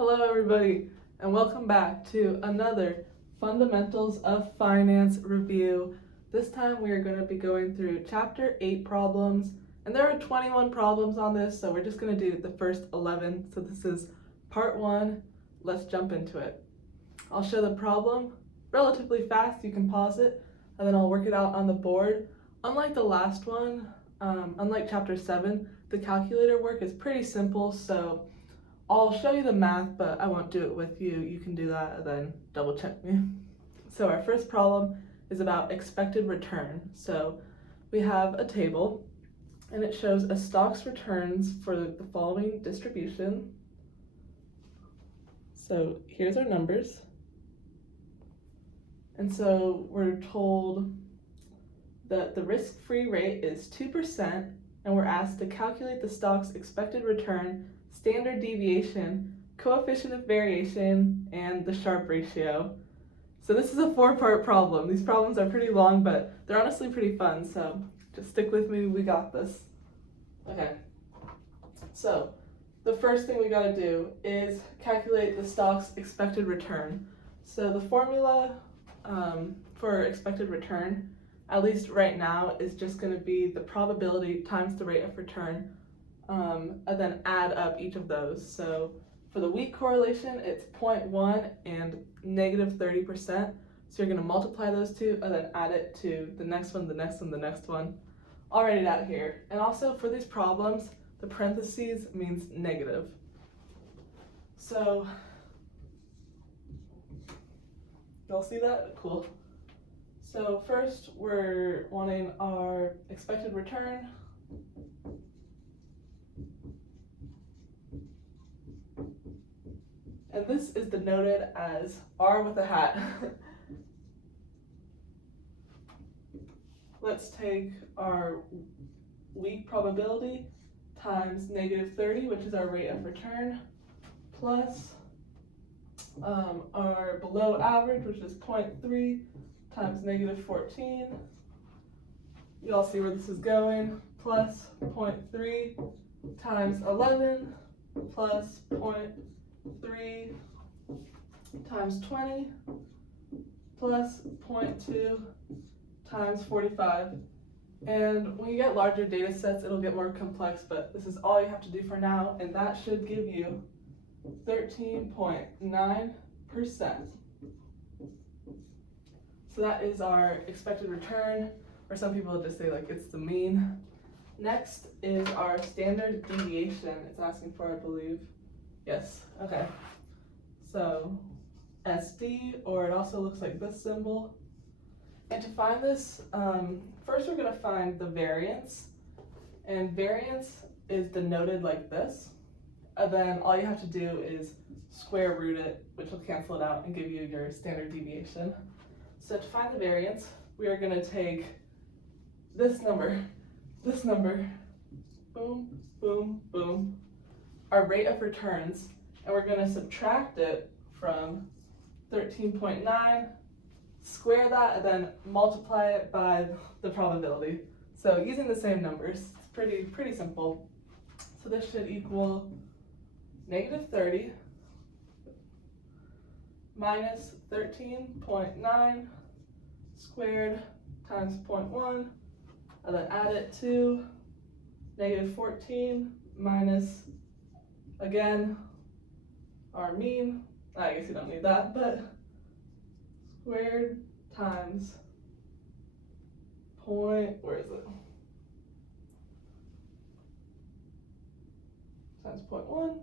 Hello everybody, and welcome back to another Fundamentals of Finance review. This time we are going to be going through Chapter 8 problems, and there are 21 problems on this, so we're just going to do the first 11. So this is Part 1. Let's jump into it. I'll show the problem relatively fast, you can pause it, and then I'll work it out on the board. Unlike the last one, unlike Chapter 7, the calculator work is pretty simple, so I'll show you the math, but I won't do it with you. You can do that and then double check me. So our first problem is about expected return. So we have a table and it shows a stock's returns for the following distribution. So here's our numbers. And so we're told that the risk-free rate is 2%, and we're asked to calculate the stock's expected return, standard deviation, coefficient of variation, and the Sharpe ratio. So this is a 4-part problem. These problems are pretty long, but they're honestly pretty fun, so just stick with me, we got this. Okay, so the first thing we gotta do is calculate the stock's expected return. So the formula for expected return, at least right now, is just gonna be the probability times the rate of return, and then add up each of those. So for the weak correlation, it's 0.1 and negative 30%. So you're going to multiply those two and then add it to the next one, the next one, the next one. I'll write it out here. And also for these problems, the parentheses means negative. So y'all see that? Cool. So first we're wanting our expected return. And this is denoted as R with a hat. Let's take our weak probability times negative 30, which is our rate of return, plus our below average, which is 0.3, times negative 14. You all see where this is going, plus 0.3 times 11, plus 0.3 times 20 plus 0.2 times 45. And when you get larger data sets, it'll get more complex, but this is all you have to do for now, and that should give you 13.9%. So that is our expected return, or some people just say like it's the mean. Next is our standard deviation. It's asking for, I believe. Yes, okay. So SD, or it also looks like this symbol. And to find this, first we're going to find the variance. And variance is denoted like this. And then all you have to do is square root it, which will cancel it out and give you your standard deviation. So to find the variance, we are going to take this number, boom, boom, boom, our rate of returns, and we're going to subtract it from 13.9, square that, and then multiply it by the probability. So using the same numbers, it's pretty simple. So this should equal negative 30 minus 13.9 squared times 0.1, and then add it to negative 14 minus, again, our mean. I guess you don't need that, but squared times where is it? Times 0.1.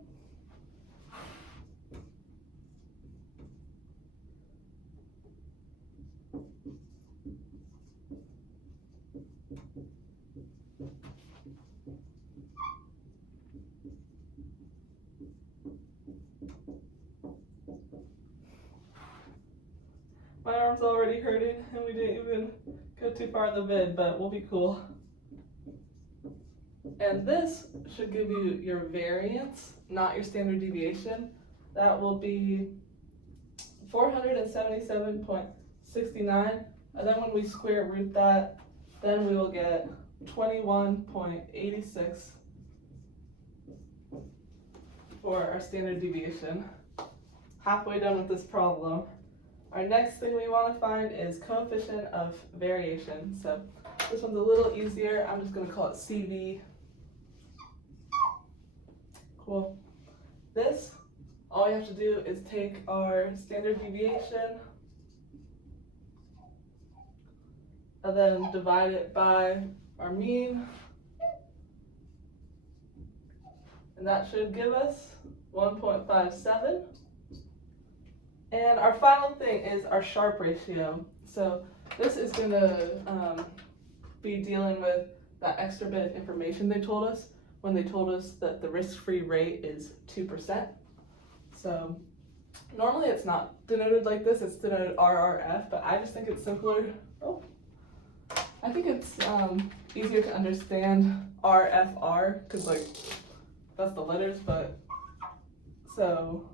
My arm's already hurting, and we didn't even go too far in the vid, but we'll be cool. And this should give you your variance, not your standard deviation. That will be 477.69, and then when we square root that, then we will get 21.86 for our standard deviation. halfway done with this problem. Our next thing we want to find is coefficient of variation. So this one's a little easier. I'm just going to call it CV. Cool. This, all you have to do is take our standard deviation and then divide it by our mean. And that should give us 1.57. And our final thing is our Sharpe ratio. So this is going to be dealing with that extra bit of information they told us when they told us that the risk-free rate is 2%. So normally it's not denoted like this, it's denoted RRF, but I just think it's simpler. I think it's easier to understand RFR, because like that's the letters, but so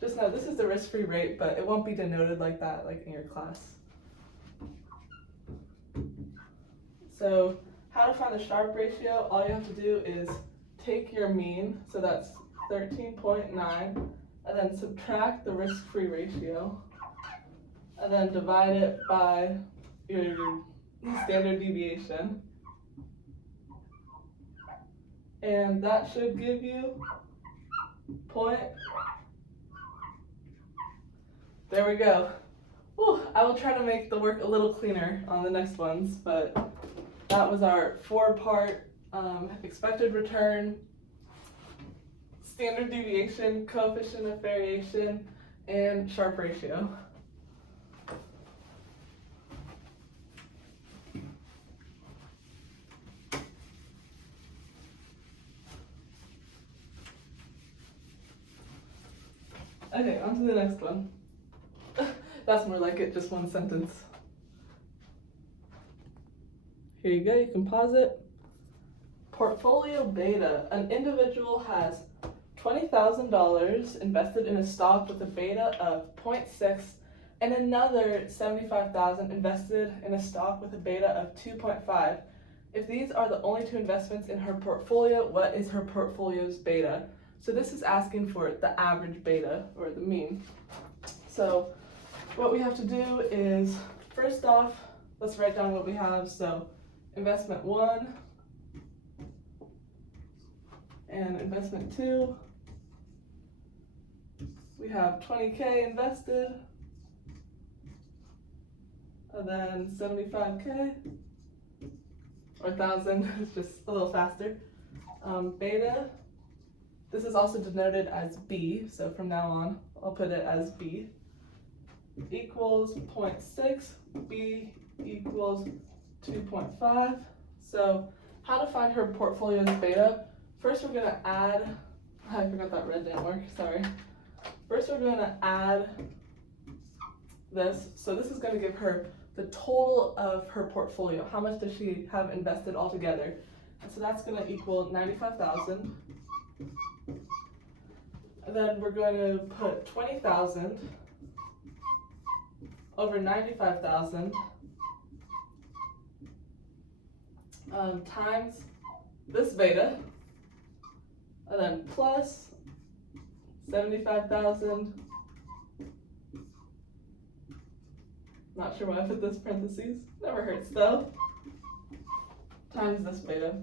just know this is the risk-free rate, but it won't be denoted like that like in your class. So how to find the Sharpe ratio, all you have to do is take your mean, so that's 13.9, and then subtract the risk-free ratio, and then divide it by your standard deviation. And that should give you There we go. Whew, I will try to make the work a little cleaner on the next ones, but that was our 4-part expected return, standard deviation, coefficient of variation, and Sharpe ratio. Okay, on to the next one. That's more like it, just one sentence. Here you go, you can pause it. Portfolio beta. An individual has $20,000 invested in a stock with a beta of 0.6 and another $75,000 invested in a stock with a beta of 2.5. If these are the only 2 investments in her portfolio, what is her portfolio's beta? So this is asking for the average beta, or the mean. So what we have to do is, first off, let's write down what we have. So investment 1 and investment 2. We have 20K invested, and then 75K, or 1,000, it's just a little faster. Beta, this is also denoted as B, so from now on, I'll put it as B, equals 0.6, B equals 2.5. So how to find her portfolio's beta? First we're gonna add, I forgot that red didn't work, sorry. First we're gonna add this, so this is gonna give her the total of her portfolio. How much does she have invested altogether? And so that's gonna equal 95,000. And then we're going to put 20,000 over 95,000 times this beta, and then plus 75,000. Not sure why I put this parentheses. Never hurts though. Times this beta.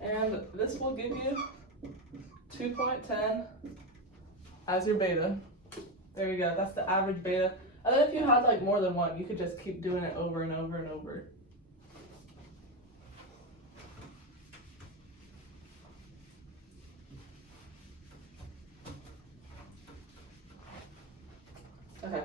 And this will give you 2.10 as your beta. There you go, that's the average beta. And then if you had like more than one, you could just keep doing it over and over and over. Okay.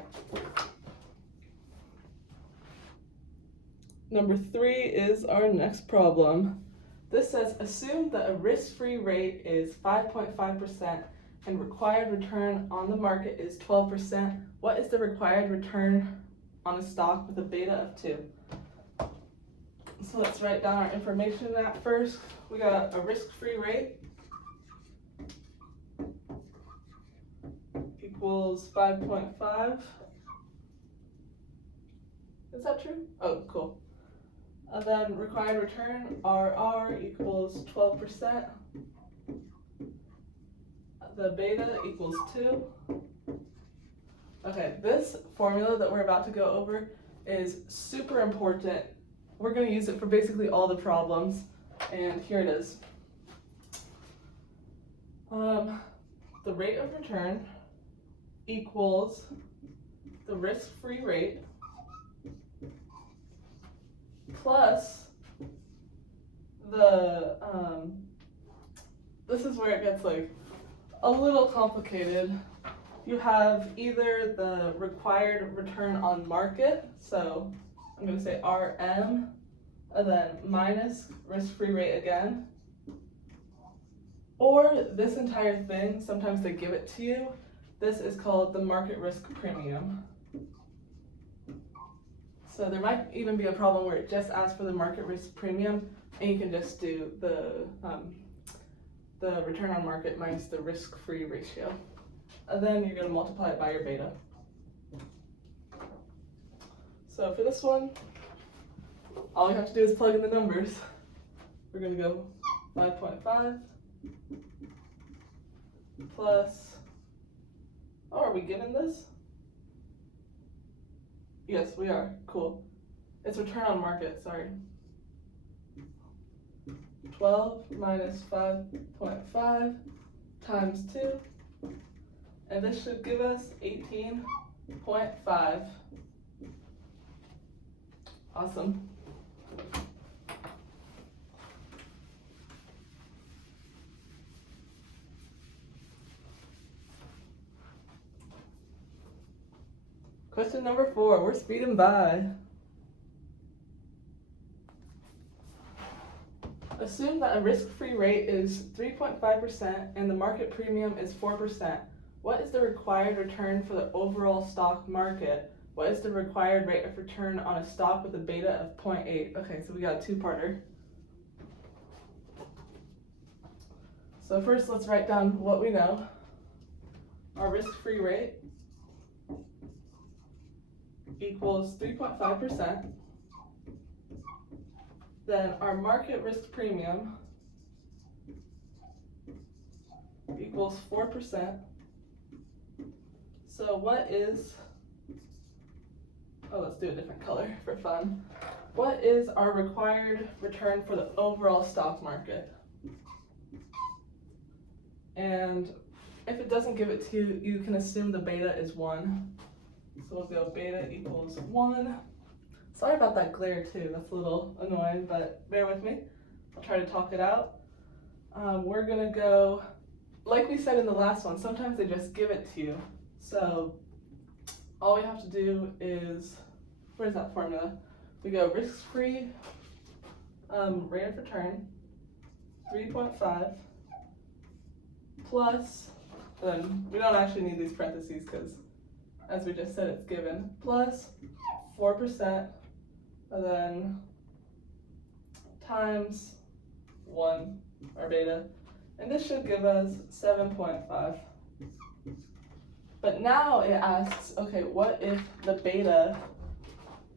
Number 3 is our next problem. This says, assume that a risk-free rate is 5.5% and required return on the market is 12%. What is the required return on a stock with a beta of 2? So let's write down our information at first. We got a risk-free rate equals 5.5. Is that true? Oh, cool. And then required return, RR, equals 12%. the beta equals 2. Okay, this formula that we're about to go over is super important. We're going to use it for basically all the problems, and here it is. The rate of return equals the risk-free rate plus the, this is where it gets like a little complicated. You have either the required return on market, so I'm going to say RM, and then minus risk-free rate again, or this entire thing, sometimes they give it to you. This is called the market risk premium. So there might even be a problem where it just asks for the market risk premium, and you can just do the return on market minus the risk-free ratio. And then you're going to multiply it by your beta. So for this one, all you have to do is plug in the numbers. We're going to go 5.5 plus, oh, are we given this? Yes, we are. Cool. It's return on market, sorry. 12 minus 5.5 times 2. And this should give us 18.5. Awesome. Question number 4, we're speeding by. Assume that a risk-free rate is 3.5% and the market premium is 4%. What is the required return for the overall stock market? What is the required rate of return on a stock with a beta of 0.8? Okay, so we got a two-parter. So first, let's write down what we know. Our risk-free rate equals 3.5%. Then our market risk premium equals 4%. So what is, oh, let's do a different color for fun. What is our required return for the overall stock market? And if it doesn't give it to you, you can assume the beta is 1. So we'll go beta equals 1. Sorry about that glare too, that's a little annoying, but bear with me. I'll try to talk it out. We're gonna go, like we said in the last one, sometimes they just give it to you. So all we have to do is, where's that formula? We go risk-free rate of return, 3.5, plus, then we don't actually need these parentheses because as we just said it's given, plus 4%, and then times 1, our beta, and this should give us 7.5. But now it asks, okay, what if the beta,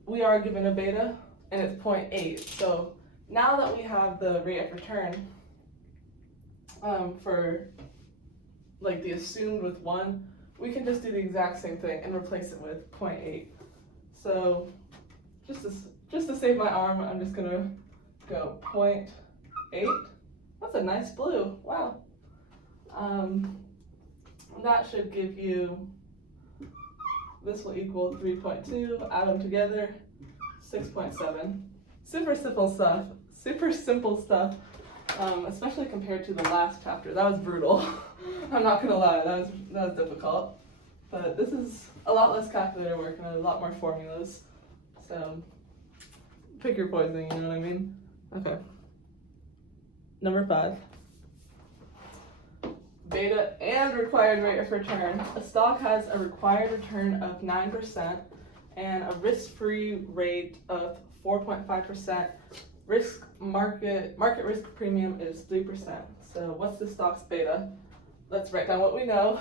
we are given a beta and it's 0.8. So now that we have the rate of return for like the assumed with 1, we can just do the exact same thing and replace it with 0.8. So just to save my arm, I'm just gonna go 0.8. That's a nice blue, wow. That should give you, this will equal 3.2, add them together, 6.7. Super simple stuff, especially compared to the last chapter. That was brutal. I'm not gonna lie, that was difficult. But this is a lot less calculator work and a lot more formulas. So pick your poison, you know what I mean? Okay. Number 5. Beta and required rate of return. A stock has a required return of 9% and a risk-free rate of 4.5%. Market risk premium is 3%. So what's the stock's beta? Let's write down what we know.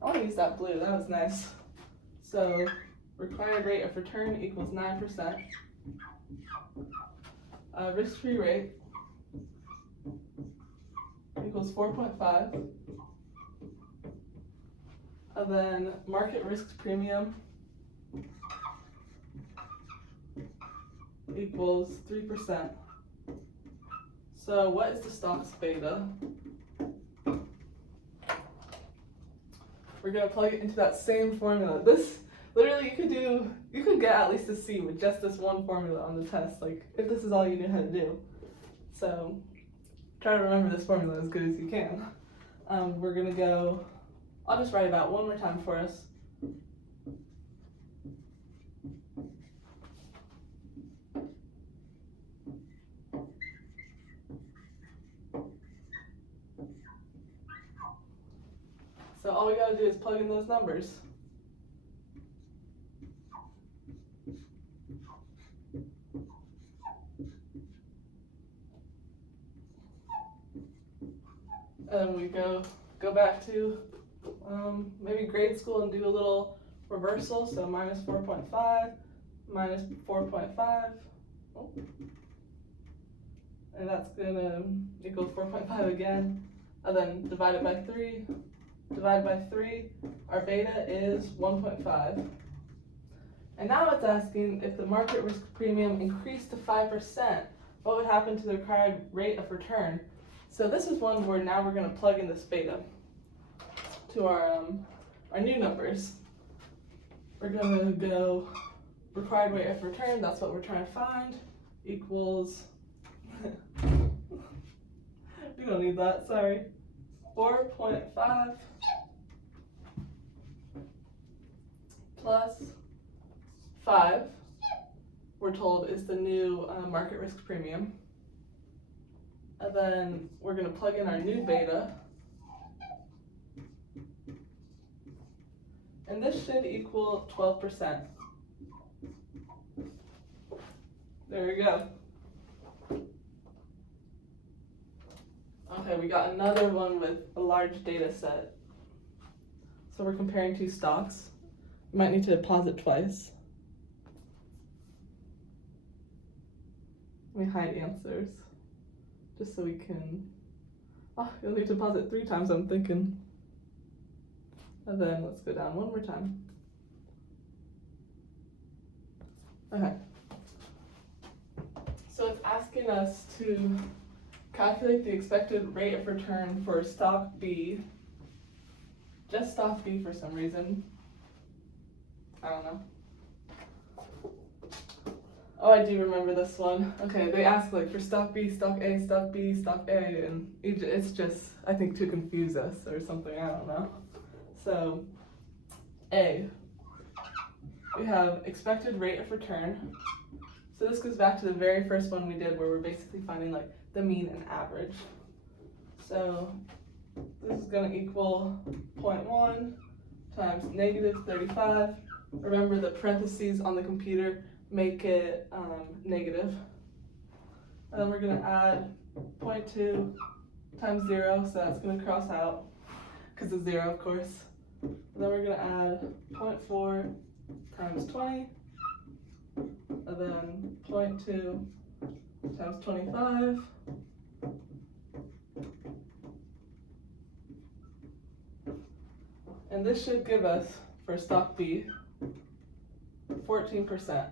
I want to use that blue, that was nice. So required rate of return equals 9%. Risk-free rate equals 4.5. And then market risk premium equals 3%. So what is the stock's beta? We're gonna plug it into that same formula. This, literally you could get at least a C with just this one formula on the test, like if this is all you knew how to do. So try to remember this formula as good as you can. We're gonna go, I'll just write it out one more time for us. So all we gotta do is plug in those numbers. And we go back to maybe grade school and do a little reversal. So minus 4.5, minus 4.5. Oh. And that's gonna equal 4.5 again. And then divide it by 3. Divided by 3, our beta is 1.5. And now it's asking if the market risk premium increased to 5%, what would happen to the required rate of return? So this is one where now we're going to plug in this beta to our new numbers. We're going to go required rate of return, that's what we're trying to find, equals, we don't need that, sorry, 4.5 plus 5, we're told, is the new market risk premium. And then we're going to plug in our new beta. And this should equal 12%. There we go. Okay, we got another one with a large data set. So we're comparing two stocks. You might need to pause it twice. Let me hide answers, just so we can, you'll need to pause it 3 times, I'm thinking. And then let's go down one more time. Okay. So it's asking us to calculate the expected rate of return for stock B, just stock B for some reason. I don't know. Oh, I do remember this one. Okay, they ask like for stock B, stock A, stock B, stock A, and it's just, I think, to confuse us or something, I don't know. So, A, we have expected rate of return. So this goes back to the very first one we did where we're basically finding like the mean and average. So this is going to equal 0.1 times negative 35. Remember the parentheses on the computer make it negative. And then we're going to add 0.2 times 0, so that's going to cross out because it's 0, of course. And then we're going to add 0.4 times 20, and then 0.2 times 25. And this should give us, for stock B, 14%.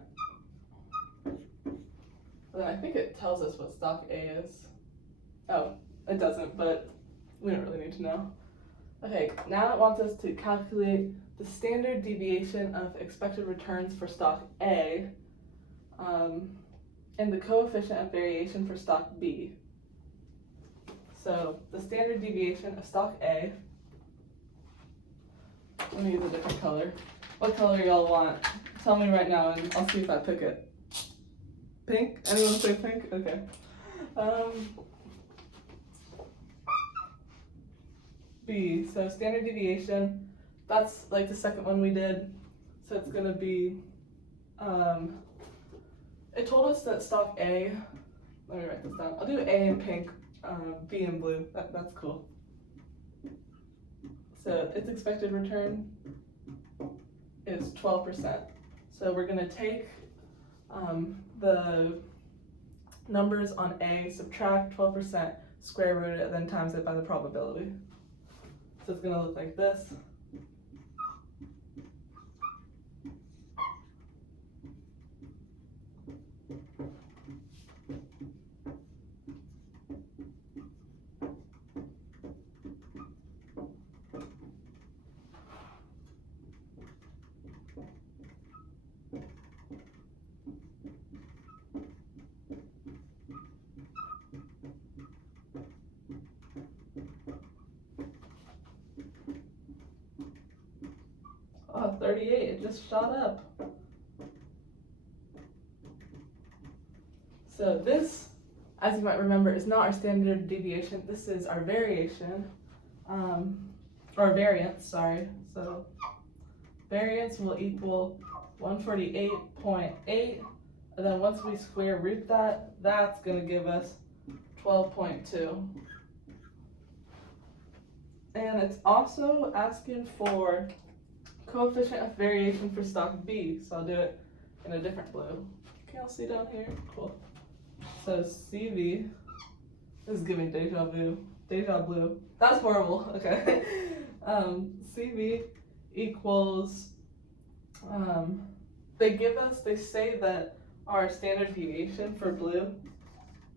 Then I think it tells us what stock A is. Oh, it doesn't, but we don't really need to know. Okay, now it wants us to calculate the standard deviation of expected returns for stock A and the coefficient of variation for stock B. So the standard deviation of stock A, let me use a different color. What color y'all want? Tell me right now and I'll see if I pick it. Pink? Anyone say pink? Okay. B, so standard deviation, that's like the second one we did. So it's gonna be, it told us that stock A, let me write this down. I'll do A in pink, B in blue, that's cool. So its expected return is 12%. So we're gonna take the numbers on A, subtract 12%, square root it, and then times it by the probability. So it's going to look like this. Oh, 38, it just shot up. So this, as you might remember, is not our standard deviation. This is our variation, or variance, sorry. So variance will equal 148.8, and then once we square root that, that's going to give us 12.2. And it's also asking for coefficient of variation for stock B, so I'll do it in a different blue. Can y'all see down here? Cool. So CV, this is giving deja blue. That's horrible, okay. CV equals, they say that our standard deviation for blue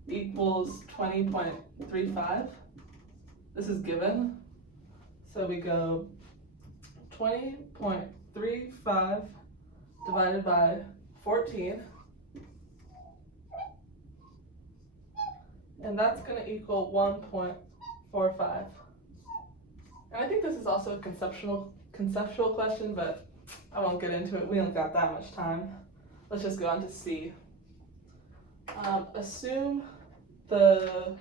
equals 20.35. This is given. So we go 20.35 divided by 14. And that's going to equal 1.45. And I think this is also a conceptual question, but I won't get into it. We don't got that much time. Let's just go on to C. Assume the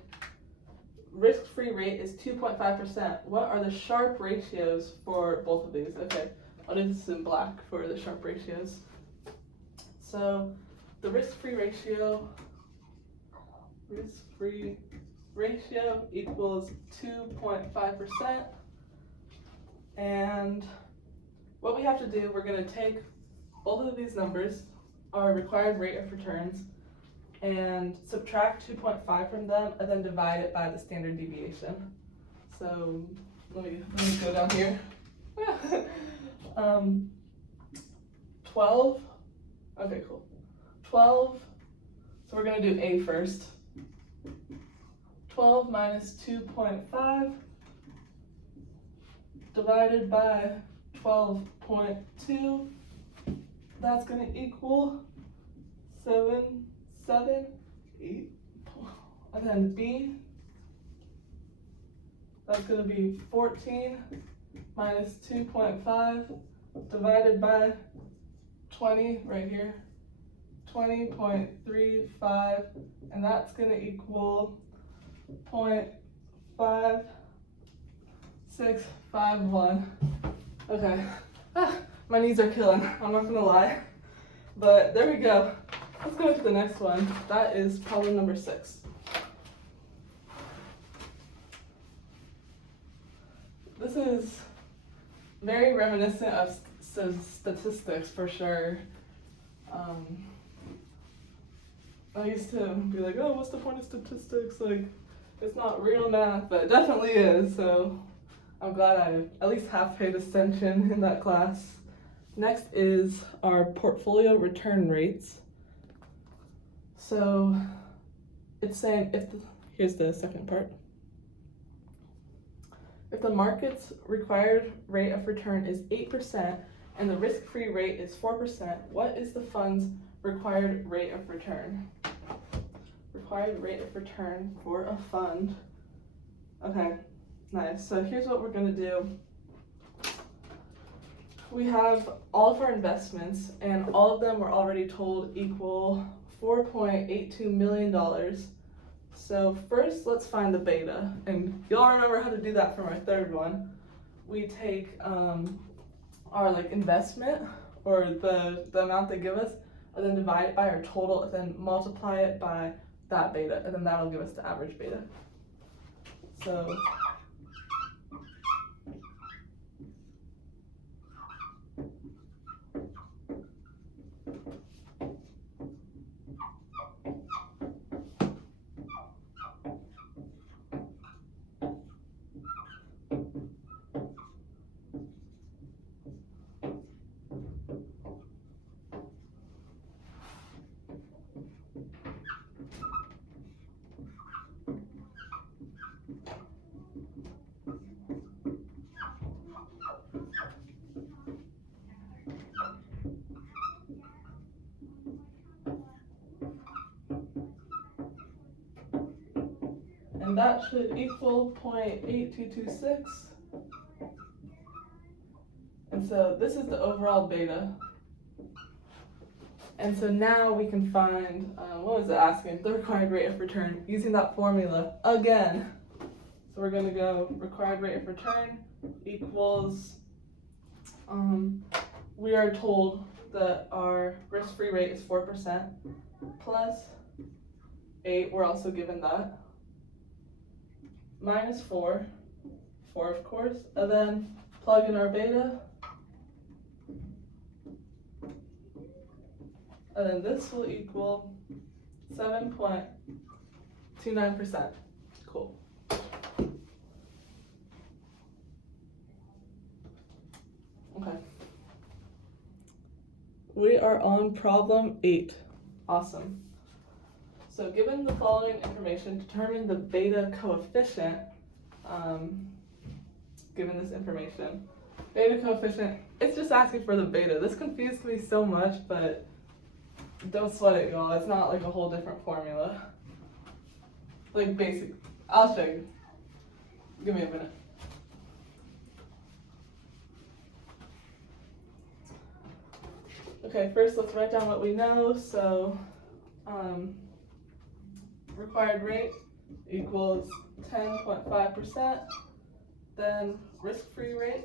risk-free rate is 2.5%. What are the Sharpe ratios for both of these? Okay, I'll do this in black for the Sharpe ratios. So the risk-free ratio equals 2.5%. And what we have to do, we're going to take both of these numbers, our required rate of returns, and subtract 2.5 from them, and then divide it by the standard deviation. So let me go down here. 12. Okay, cool. 12. So we're going to do A first. 12 minus 2.5 divided by 12.2. That's going to equal 7, 8. And then B, that's going to be 14 minus 2.5 divided by 20 right here. 20.35, and that's going to equal 0.5651. Okay, my knees are killing, I'm not going to lie. But there we go. Let's go to the next one. That is problem number 6. This is very reminiscent of statistics for sure. I used to be like, oh, what's the point of statistics? Like, it's not real math, but it definitely is. So I'm glad I at least half paid attention in that class. Next is our portfolio return rates. So it's saying here's the second part. If the market's required rate of return is 8% and the risk-free rate is 4%, what is the fund's required rate of return? Required rate of return for a fund. Okay, nice. So here's what we're going to do. We have all of our investments, and all of them were already told equal $4.82 million. So first, let's find the beta. And y'all remember how to do that from our third one. We take our investment, or the amount they give us, and then divide it by our total, and then multiply it by that beta, and then that'll give us the average beta. So and that should equal 0.8226. And so this is the overall beta. And so now we can find, what was it asking? The required rate of return using that formula again. So we're going to go required rate of return equals, we are told that our risk-free rate is 4% plus 8, we're also given that, minus 4 of course, and then plug in our beta, and then this will equal 7.29%. Cool. Okay. We are on problem 8. Awesome. So given the following information, determine the beta coefficient, given this information. Beta coefficient, it's just asking for the beta. This confused me so much, but don't sweat it, y'all. It's not like a whole different formula. Like basic. I'll show you. Give me a minute. Okay, first let's write down what we know. So, required rate equals 10.5%. Then risk-free rate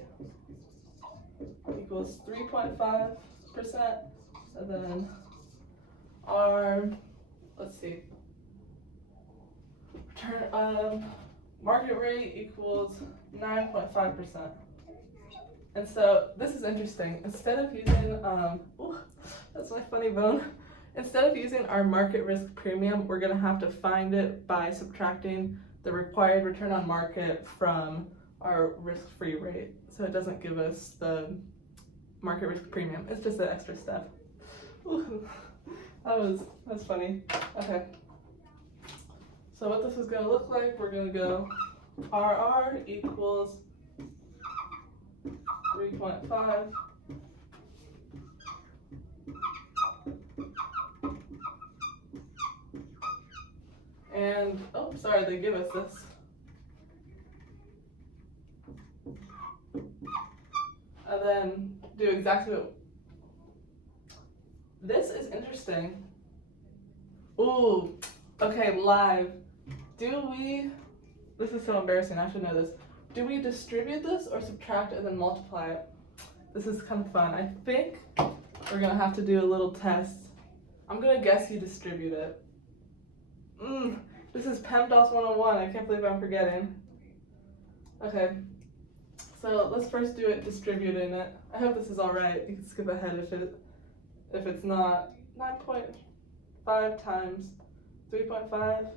equals 3.5%. And then our, let's see, market rate equals 9.5%. And so this is interesting. Instead of using, ooh, that's my funny bone. Instead of using our market risk premium, we're gonna have to find it by subtracting the required return on market from our risk-free rate. So it doesn't give us the market risk premium. It's just an extra step. Ooh, that's funny. Okay. So what this is gonna look like, we're gonna go RR equals 3.5 and oh, sorry, they give us this. And then do exactly what. This is interesting. Ooh, okay, live. This is so embarrassing, I should know this. Do we distribute this or subtract and then multiply it? This is kind of fun. I think we're gonna have to do a little test. I'm gonna guess you distribute it. This is PEMDAS 101. I can't believe I'm forgetting. Okay, so let's first do it distributing it. I hope this is all right. You can skip ahead if it's not. 9.5 times 3.5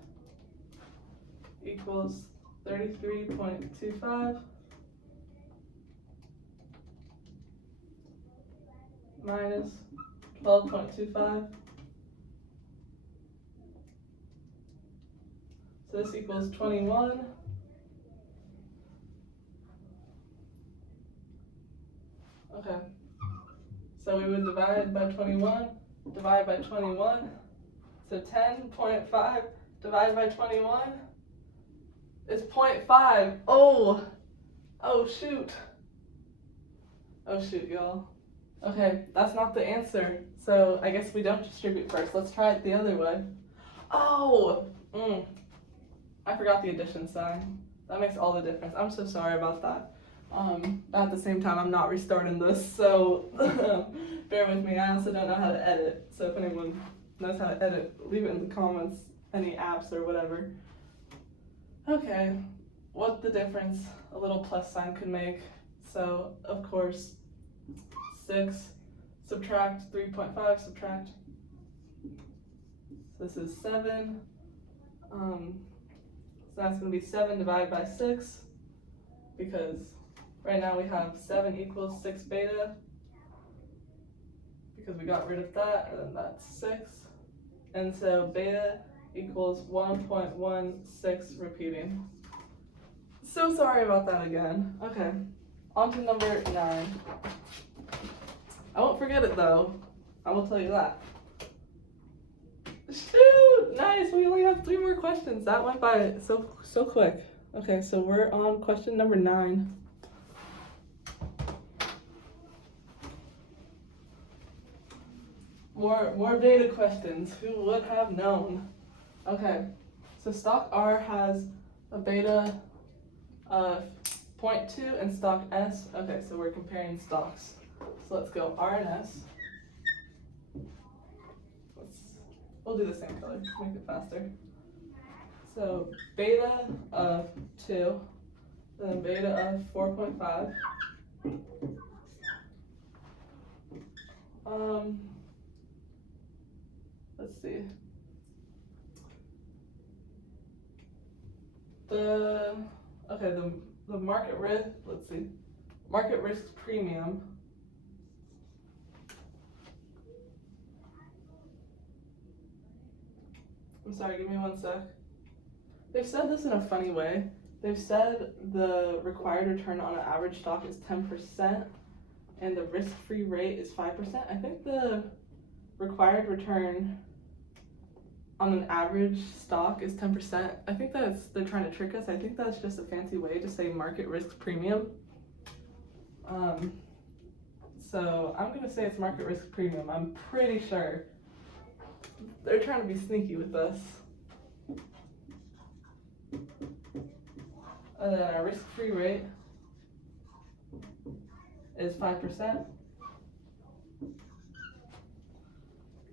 equals 33.25 minus 12.25. So this equals 21. Okay. So we would divide by 21, divide by 21. So 10.5 divided by 21 is 0.5. Oh shoot. Oh shoot, y'all. Okay, that's not the answer. So I guess we don't distribute first. Let's try it the other way. Oh, I forgot the addition sign. That makes all the difference. I'm so sorry about that. At the same time, I'm not restarting this, so bear with me. I also don't know how to edit. So if anyone knows how to edit, leave it in the comments, any apps or whatever. Okay, what the difference a little plus sign could make. So of course, 6 subtract 3.5 subtract. So this is 7. So that's going to be 7 divided by 6, because right now we have 7 equals 6 beta, because we got rid of that, and then that's 6. And so beta equals 1.16 repeating. So sorry about that again. Okay, on to number 9. I won't forget it though, I will tell you that. Shoot! Nice! We only have 3 more questions. That went by so quick. Okay, so we're on question number 9. More beta questions. Who would have known? Okay, so stock R has a beta of 0.2 and stock S. Okay, so we're comparing stocks. So let's go R and S. We'll do the same color, make it faster. So beta of 2, then beta of 4.5. Let's see. The market risk, let's see. Market risk premium. I'm sorry, give me 1 sec. They've said this in a funny way. They've said the required return on an average stock is 10% and the risk-free rate is 5%. I think the required return on an average stock is 10%. I think they're trying to trick us. I think that's just a fancy way to say market risk premium. So I'm gonna say it's market risk premium. I'm pretty sure. They're trying to be sneaky with us. And then our risk-free rate is 5%.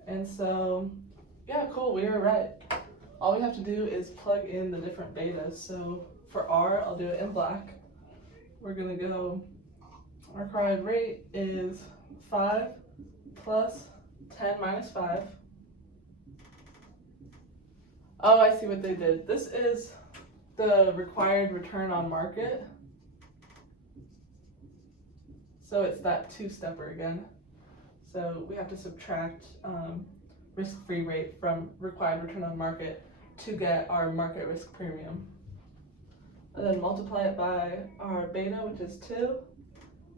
And so, yeah, cool, we were right. All we have to do is plug in the different betas. So for R, I'll do it in black. We're gonna go, our required rate is 5 plus 10 minus 5. Oh, I see what they did. This is the required return on market. So it's that 2-stepper again. So we have to subtract risk-free rate from required return on market to get our market risk premium. And then multiply it by our beta, which is 2,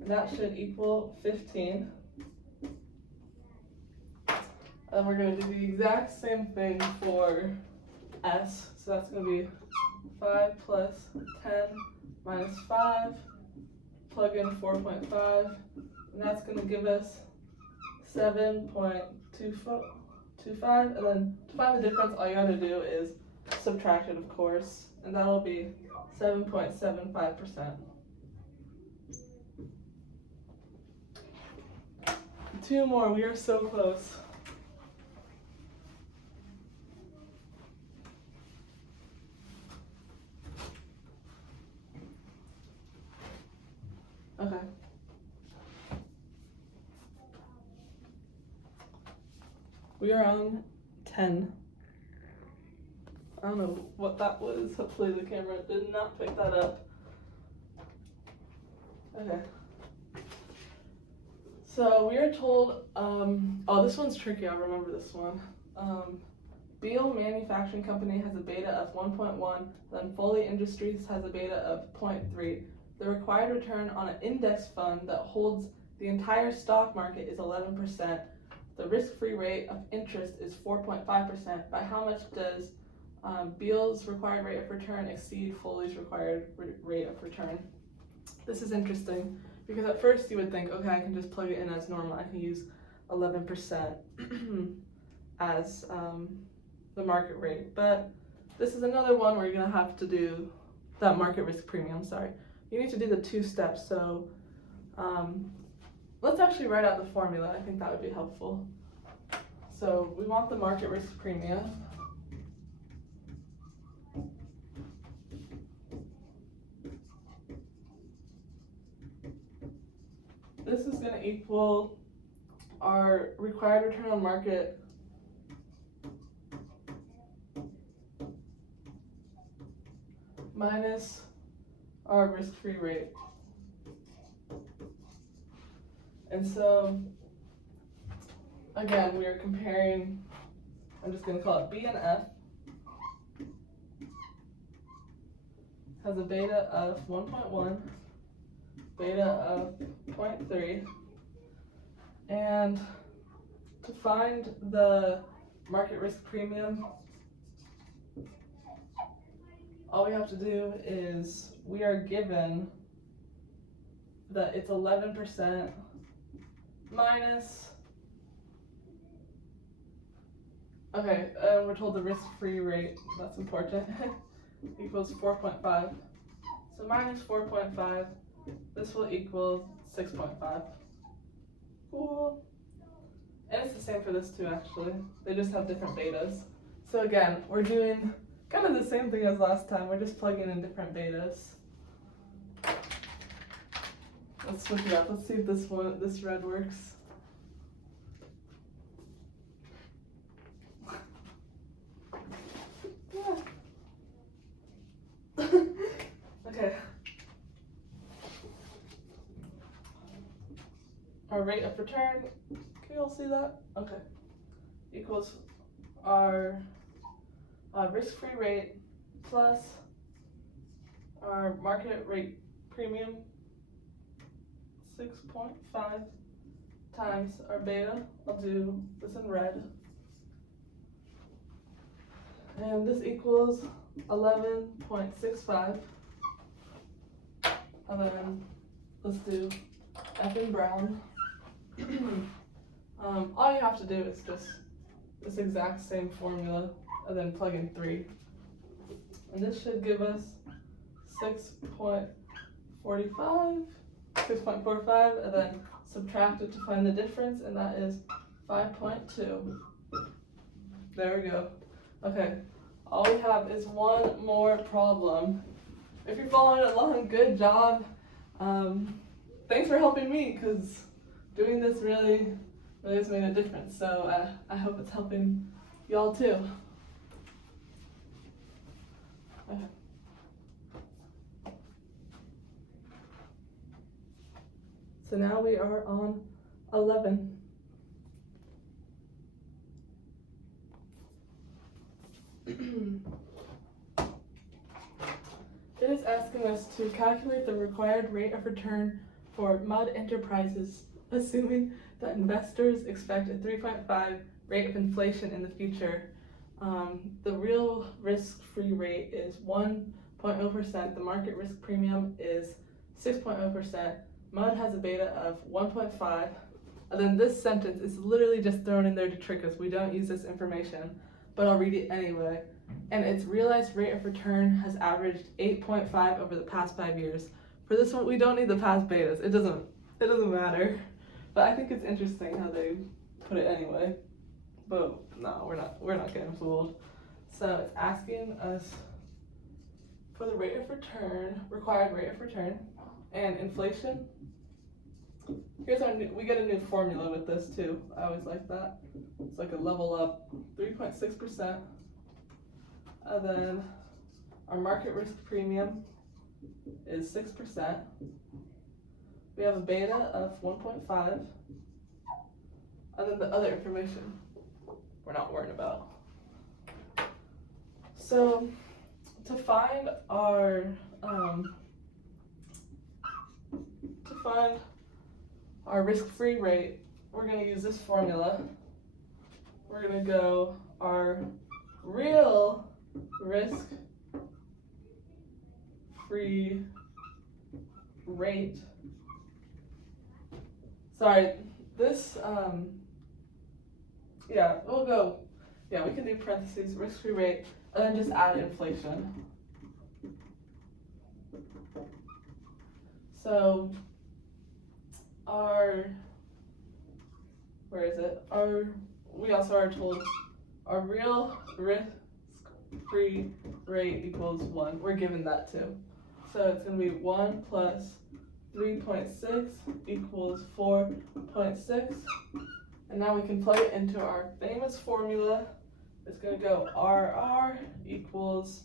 and that should equal 15. And we're going to do the exact same thing for S. So that's going to be 5 plus 10 minus 5, plug in 4.5, and that's going to give us 7.25, and then to find the difference, all you got to do is subtract it, of course, and that'll be 7.75%. 2 more, we are so close. Okay. We are on 10. I don't know what that was. Hopefully the camera did not pick that up. Okay. So we are told, oh, this one's tricky. I'll remember this one. Beal Manufacturing Company has a beta of 1.1, then Foley Industries has a beta of 0.3. The required return on an index fund that holds the entire stock market is 11%. The risk-free rate of interest is 4.5%. By how much does Beal's required rate of return exceed Foley's required rate of return? This is interesting because at first you would think, okay, I can just plug it in as normal. I can use 11% as the market rate. But this is another one where you're going to have to do that market risk premium, sorry. You need to do the 2 steps. So let's actually write out the formula. I think that would be helpful. So we want the market risk premium. This is going to equal our required return on market minus our risk-free rate. And so, again, we are comparing, I'm just going to call it B and F, has a beta of 1.1, beta of 0.3, and to find the market risk premium, all we have to do is we are given that it's 11% minus, okay, we're told the risk-free rate, that's important, equals 4.5. So minus 4.5, this will equal 6.5. Cool. And it's the same for this too, actually. They just have different betas. So again, we're doing kind of the same thing as last time. We're just plugging in different betas. Let's switch it up. Let's see if this red works. Yeah. Okay. Our rate of return, can you all see that? Okay. Equals our risk-free rate plus our market rate premium, 6.5 times our beta. I'll do this in red. And this equals 11.65. And then let's do F in brown. All you have to do is just this exact same formula and then plug in 3. And this should give us 6.45, and then subtract it to find the difference, and that is 5.2. There we go. Okay, all we have is one more problem. If you're following along, good job. Thanks for helping me, because doing this really has made a difference. So I hope it's helping y'all too. Okay. So now we are on 11. It is asking us to calculate the required rate of return for MUD enterprises, assuming that investors expect a 3.5 rate of inflation in the future. The real risk-free rate is 1.0%, the market risk premium is 6.0%, MUD has a beta of 1.5, and then this sentence is literally just thrown in there to trick us. We don't use this information, but I'll read it anyway. And its realized rate of return has averaged 8.5 over the past 5 years. For this one, we don't need the past betas. It doesn't matter. But I think it's interesting how they put it anyway. But no, we're not getting fooled. So it's asking us for the rate of return, required rate of return, and inflation. Here's we get a new formula with this too. I always like that. It's like a level up, 3.6%. And then our market risk premium is 6%. We have a beta of 1.5. And then the other information we're not worried about. So to find our risk-free rate, we're going to use this formula. We're going to go our real risk-free rate. Sorry, this, we can do parentheses, risk-free rate, and then just add inflation. So we also are told our real risk-free rate equals 1. We're given that too. So it's going to be 1 plus 3.6 equals 4.6. And now we can plug it into our famous formula. It's going to go RR equals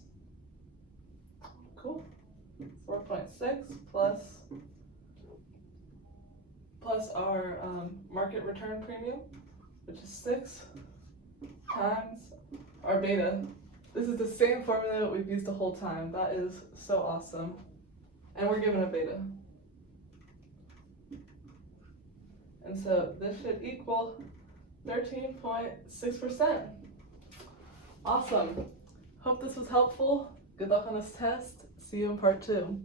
4.6 plus our market return premium, which is 6 times our beta. This is the same formula that we've used the whole time. That is so awesome. And we're given a beta. And so this should equal 13.6%. Awesome. Hope this was helpful. Good luck on this test. See you in part 2.